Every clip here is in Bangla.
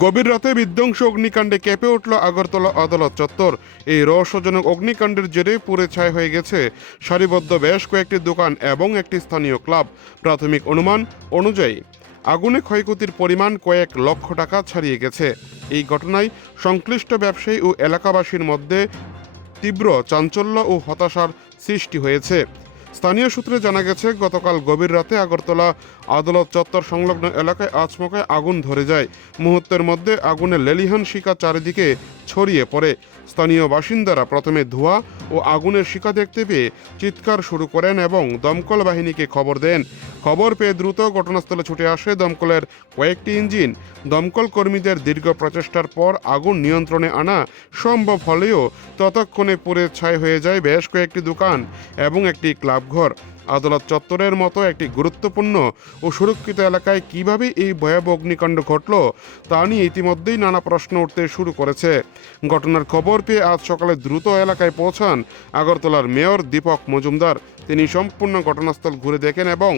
গভীর রাতে বিধ্বংসী অগ্নিকাণ্ডে কেঁপে উঠল আগরতলা আদালত চত্বর। এই রহস্যজনক অগ্নিকাণ্ডের জেরে পুড়ে ছাই হয়ে গেছে সারিবদ্ধ বেশ কয়েকটি দোকান এবং একটি স্থানীয় ক্লাব। প্রাথমিক অনুমান অনুযায়ী আগুনে ক্ষয়ক্ষতির পরিমাণ কয়েক লক্ষ টাকা ছাড়িয়ে গেছে। এই ঘটনায় সংশ্লিষ্ট ব্যবসায়ী ও এলাকাবাসীর মধ্যে তীব্র চাঞ্চল্য ও হতাশার সৃষ্টি হয়েছে। স্থানীয় সূত্রে জানা গেছে, গতকাল গভীর রাতে আগরতলা আদালত চত্বর সংলগ্ন এলাকায় আচমকায় আগুন ধরে যায়। মুহূর্তের মধ্যে আগুনের লেলিহান শিখা চারিদিকে ছড়িয়ে পড়ে। স্থানীয় বাসিন্দারা প্রথমে ধোঁয়া ও আগুনের শিখা দেখতে পেয়ে চিৎকার শুরু করেন এবং দমকল বাহিনীকে খবর দেন। খবর পেয়ে দ্রুত ঘটনাস্থলে ছুটে আসে দমকলের কয়েকটি ইঞ্জিন। দমকল কর্মীদের দীর্ঘ প্রচেষ্টার পর আগুন নিয়ন্ত্রণে আনা সম্ভব হলেও ততক্ষণে পুড়ে ছাই হয়ে যায় বেশ কয়েকটি দোকান এবং একটি ক্লাবঘর। আদালত চত্বরের মতো একটি গুরুত্বপূর্ণ ও সুরক্ষিত এলাকায় কিভাবে এই ভয়াবহ অগ্নিকাণ্ড ঘটল তা নিয়ে ইতিমধ্যেই নানা প্রশ্ন উঠতে শুরু করেছে। ঘটনার খবর পেয়ে আজ সকালে দ্রুত এলাকায় পৌঁছান আগরতলার মেয়র দীপক মজুমদার। তিনি সম্পূর্ণ ঘটনাস্থল ঘুরে দেখেন এবং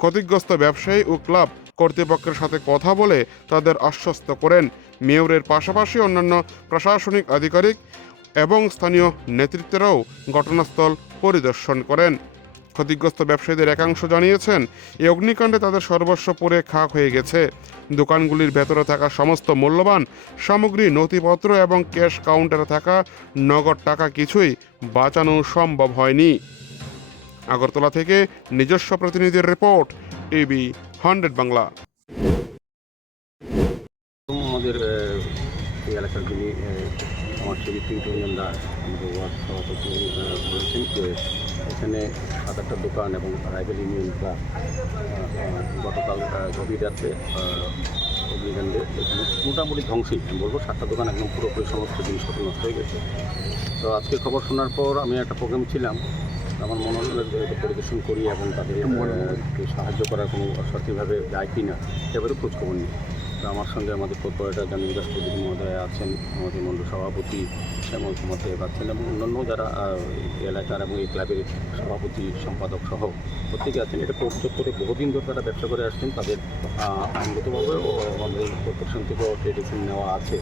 ক্ষতিগ্রস্ত ব্যবসায়ী ও ক্লাব কর্তৃপক্ষের সাথে কথা বলে তাদের আশ্বস্ত করেন। মেয়রের পাশাপাশি অন্যান্য প্রশাসনিক আধিকারিক এবং স্থানীয় নেতৃত্বেরাও ঘটনাস্থল পরিদর্শন করেন। ক্ষতিগ্রস্ত ব্যবসায়ীদের একাংশ জানিয়েছেন, এই অগ্নিকাণ্ডে তাদের সর্বস্ব পুড়ে খাক হয়ে গেছে। দোকানগুলির ভেতরে থাকা সমস্ত মূল্যবান সামগ্রী, নথিপত্র এবং ক্যাশ কাউন্টারে থাকা নগদ টাকা কিছুই বাঁচানো সম্ভব হয়নি। আগরতলা থেকে নিজস্ব প্রতিনিধির রিপোর্ট, টিভি 100 বাংলা। আমাদের এই এলাকার যিনি সমাজসেবী পিন্টু রঞ্জন দাস, আমাদের ওয়ার্ড সভাপতি বলেছেন যে এখানে 7-8টা দোকান এবং রাইভেল ইউনিয়ন ক্লাব গতকাল গভীর রাতে অগ্নিকাণ্ডে মোটামুটি ধ্বংসই, আমি বলবো 7টা দোকান একদম পুরোপুরি সমস্ত জিনিসপত্র নষ্ট হয়ে গেছে। তো আজকে খবর শোনার পর আমি একটা প্রোগ্রাম ছিলাম, আমার মনে হলো যে পরিদর্শন করি এবং তাদের সাহায্য করার কোনো সঠিকভাবে যায় কি না সেবারে খোঁজখবর নিই। তো আমার সঙ্গে আমাদের কর্পোরেটর জামিল দাস চৌধুরী মহোদয় আছেন, আমাদের মন্ডল সভাপতি শ্যামল কুমার দেব আছেন এবং অন্যান্য যারা এলাকার এবং এই ক্লাবের সভাপতি সম্পাদক সহ প্রত্যেকে আছেন। এটা কোর্ট চত্বরে বহুদিন ধরে তারা ব্যবসা করে আসছেন। তাদের আইনগতভাবে ও আমাদের কর্পোরেশন থেকেও ট্রেড নেওয়া আছে।